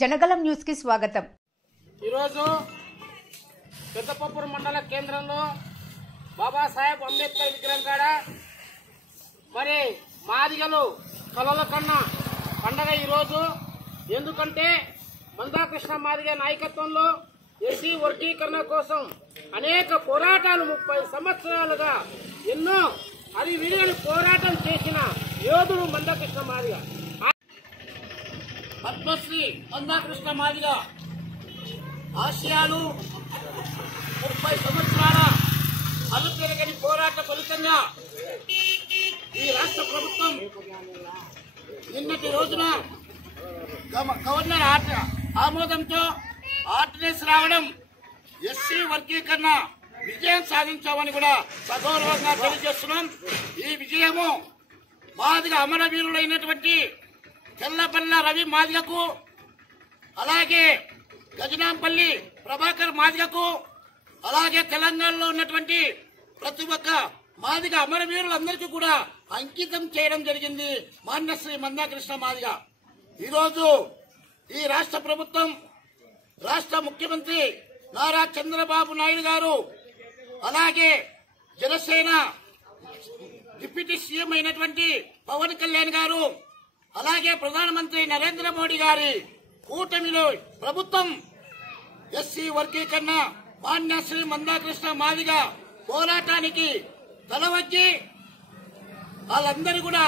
Janagalam news కి స్వాగతం। ఈరోజు పెద్దపప్పూరు మండల కేంద్రంలో బాబాసాహెబ్ అంబేద్కర్ విగ్రహం కాడ మరి మాదిగలు కలల కన్నా పండగ ఈరోజు। ఎందుకంటే మందాకృష్ణ మాదిగ నాయకత్వంలో ఎస్సీ వర్గీకరణ కోసం అనేక పోరాటాలు 30 సంవత్సరాలుగా ఎన్నో అది విడిని పోరాటం చేసిన యోధుడు మందాకృష్ణ మాదిగ। పద్మశ్రీ మందాకృష్ణ మాదిగ ఆశయాలు 30 సంవత్సరాల అలుపెరగని పోరాట ఫలితంగా ఈ రాష్ట్ర ప్రభుత్వం నిన్నటి రోజున గవర్నర్ ఆమోదంతో ఆర్డినెన్స్ రావడం ఎస్సీ వర్గీకరణ విజయం సాధించామని కూడా సగౌరవంగా తెలియజేస్తున్నాం। ఈ విజయము మాదిగ అమరవీరులైనటువంటి తెల్లపల్ల రవి మాదిగకు, అలాగే గజనాంపల్లి ప్రభాకర్ మాదిగకు, అలాగే తెలంగాణలో ఉన్నటువంటి ప్రతి ఒక్క మాదిగ అమరవీరులందరికీ కూడా అంకితం చేయడం జరిగింది మాన్యశ్రీ మందాకృష్ణ మాదిగ। ఈరోజు ఈ రాష్ట్ర ప్రభుత్వం, రాష్ట్ర ముఖ్యమంత్రి నారా చంద్రబాబు నాయుడు గారు, అలాగే జనసేన డిప్యూటీ సీఎం అయినటువంటి పవన్ కళ్యాణ్ గారు, అలాగే ప్రధానమంత్రి నరేంద్ర మోడీ గారి కూటమిలో ప్రభుత్వం ఎస్సీ వర్గీకరణ మాన్యశ్రీ మందాకృష్ణ మాదిగ పోరాటానికి తలవచ్చి వాళ్ళందరూ కూడా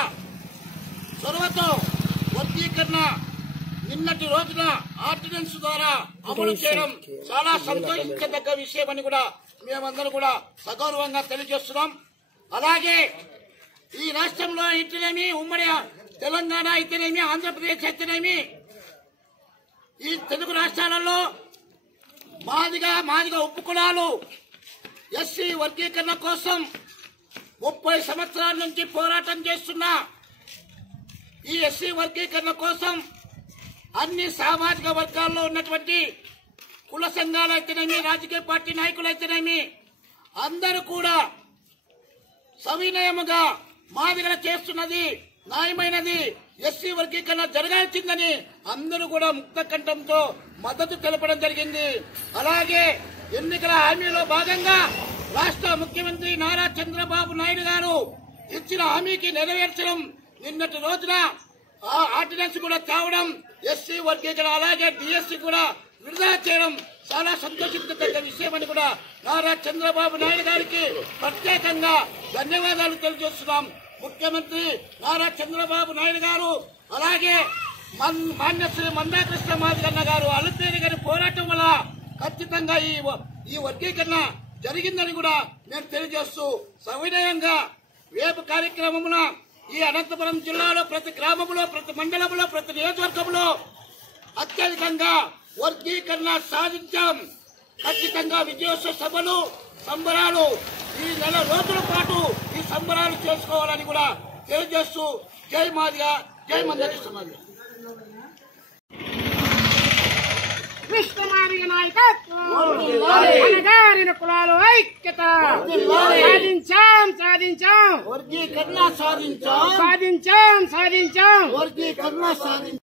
చొరవతో వర్గీకరణ నిన్నటి రోజున ఆర్డినెన్స్ ద్వారా అమలు చేయడం చాలా సంతోషించదగ్గ విషయం అని కూడా మేమందరూ కూడా సగౌరవంగా తెలియజేస్తున్నాం। అలాగే ఈ రాష్ట్రంలో అయితేనేమి, ఉమ్మడి తెలంగాణ అయితేనేమి, ఆంధ్రప్రదేశ్ అయితేనేమి, ఈ తెలుగు రాష్ట్రాలలో మాదిగ ఉపకులాలు ఎస్సీ వర్గీకరణ కోసం 30 సంవత్సరాల నుంచి పోరాటం చేస్తున్న ఈ ఎస్సీ వర్గీకరణ కోసం అన్ని సామాజిక వర్గాల్లో ఉన్నటువంటి కుల సంఘాలు అయితేనేమి, రాజకీయ పార్టీ నాయకులు అయితేనేమి అందరూ కూడా సవినయముగా మాదిగల చేస్తున్నది న్యాయమైనది, ఎస్సీ వర్గీకరణ జరగాల్సిందని అందరూ కూడా ముక్త కంఠంతో మద్దతు తెలపడం జరిగింది। అలాగే ఎన్నికల హామీలో భాగంగా రాష్ట్ర ముఖ్యమంత్రి నారా చంద్రబాబు నాయుడు గారు ఇచ్చిన హామీకి నెరవేర్చడం, నిన్నటి రోజున ఆర్డినెన్స్ కూడా తేవడం, ఎస్సీ వర్గీకరణ అలాగే డిఎస్సీ కూడా విడుదల చేయడం చాలా సంతోషించదగ్గ విషయం అని కూడా నారా చంద్రబాబు నాయుడు గారికి ప్రత్యేకంగా ధన్యవాదాలు తెలియజేస్తున్నాం। ముఖ్యమంత్రి నారా చంద్రబాబు నాయుడు గారు, అలాగే మాన్యశ్రీ మందాకృష్ణ మాదిగన్న గారు అలుపెరగని పోరాటం వల్ల ఖచ్చితంగా ఈ వర్గీకరణ జరిగిందని కూడా నేను తెలియజేస్తూ సవినయంగా రేపు కార్యక్రమమున ఈ అనంతపురం జిల్లాలో ప్రతి గ్రామంలో, ప్రతి మండలంలో, ప్రతి నియోజకవర్గంలో అత్యధికంగా వర్గీకరణ సాధించాం। ఖచ్చితంగా విజయోత్సవ సభలు, సంబరాలు ఈ నెల రోజుల పాటు ఈ సంబరాలు చేసుకోవాలని కూడా తెలియజేస్తూ జై మాదిగ, జై మందాకృష్ణ మాదిగ। కృష్ణ మాదిగ నాయకత్వం, అణగారిన కులాలు ఐక్యత, సాధించాం వర్గీకరణ సాధించాం వర్గీకరణ సాధించాం।